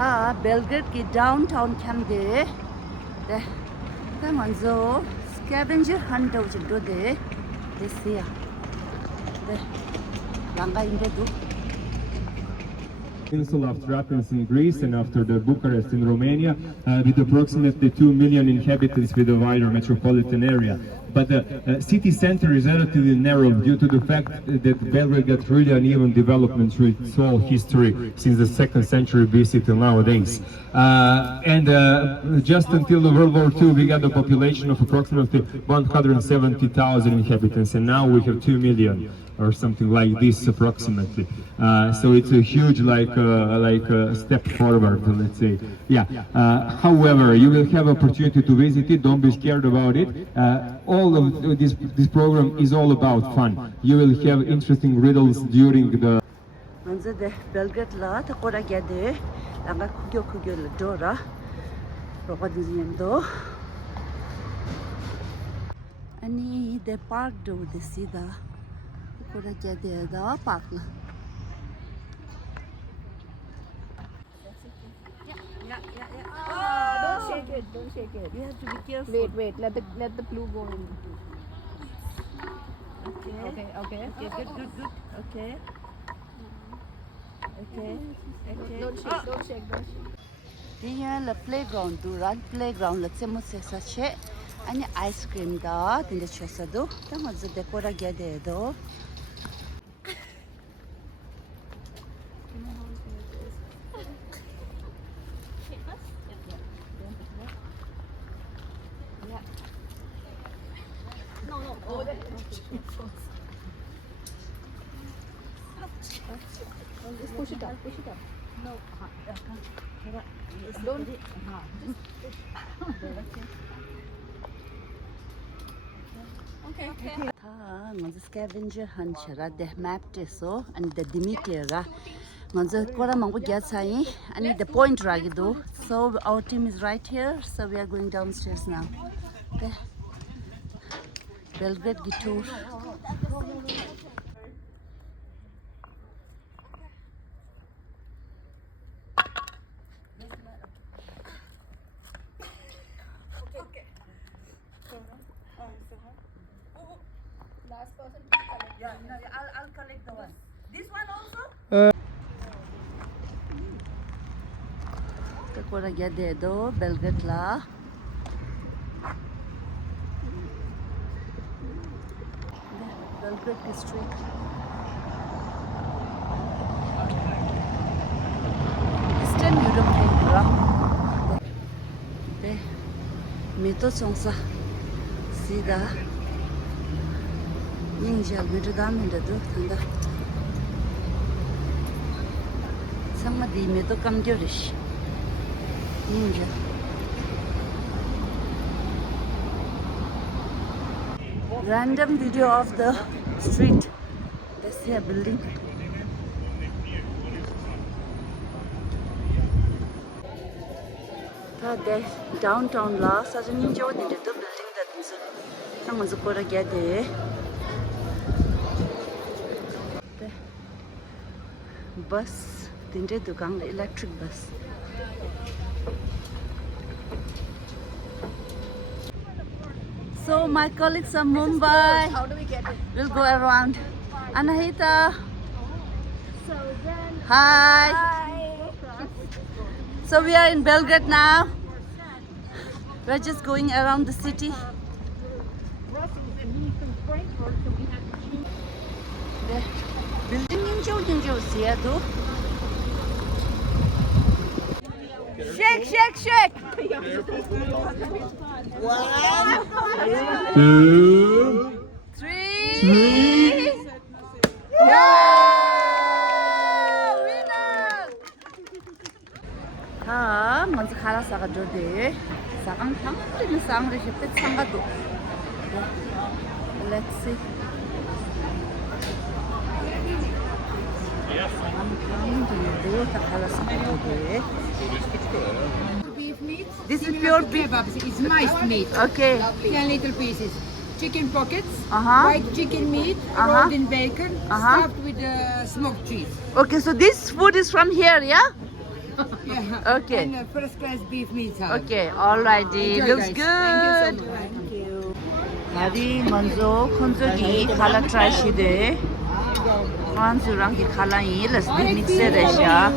다 벨그레드 다운타운 캠데 네 먼저 스캐벤저 헌터 지도데 됐어요 네 랑가인데도 Peninsula after Athens in Greece and after the Bucharest in Romania, with approximately 2 million inhabitants with a wider metropolitan area. But the city center is relatively narrow due to the fact that Belgrade got really uneven development through its whole history since the 2nd century BC till nowadays. Just until the World War II, we got a population of approximately 170,000 inhabitants, and now we have 2 million. Or something like this approximately. So it's a huge step forward, let's say. Yeah. However, you will have opportunity to visit it. Don't be scared about it. All of this program is all about fun. You will have interesting riddles during the. 먼저 네 벨그레드라 타코라게데 나가 쿠교를 돌아 로바디님도 아니 데 파크도 데시다 Kura kede da farklı. Don't shake it. Don't shake it. You have to be careful. Wait. Let the glue go in. Okay. Good. Okay. Don't shake. Here the playground playground let's say sache ani ice cream da tinde chosado ta mazza decora gede do Just push it up. No. Don't. Okay. 다 먼저 scavenger hunt chara the map teso and the dimitera 먼저 kora mango get sai and the point ragido so our team is right here so we are going downstairs now the Belgrade tour Last person to collect. Yeah, I'll collect the one. This one also? Kora gede do Belgrade la. Belgrade street. Eastern Europe रा. 네, 메토 송사. 시다. 인지알 메르다민데도 탄다. 상마디 메토 감겨리시. 인지. Random video of the street. Let's see a building. The downtown la sajan ninjo de the building that is someone's gonna get there. The bus tinte dukang electric bus. So my colleagues from Mumbai. How do we get it? We'll go around. Anahita. So then. Hi. Hi. So we are in Belgrade now. We're just going around the city. The building in Seattle. Shake. 1, 2, 3. 다 먼저 갈아 싸가지고 돼. 싸강 탕리는 쌍으로 쉽게 상가도. Let's see. Beef meat. This is pure beef. Kebabs. It's minced meat. Okay. 10 little pieces. Chicken pockets. Uh-huh. White chicken meat. Uh-huh. Rolled in bacon. Uh-huh. Stuffed with smoked cheese. Okay, so this food is from here, yeah? Yeah. Okay. And first class beef meat salad. Okay, alrighty. Enjoy, Looks guys. good. Thank you so much. Hari 먼저 콘저기 칼라 트라이시데. 프랑스랑 기 칼라이 let's be mixed 되셔.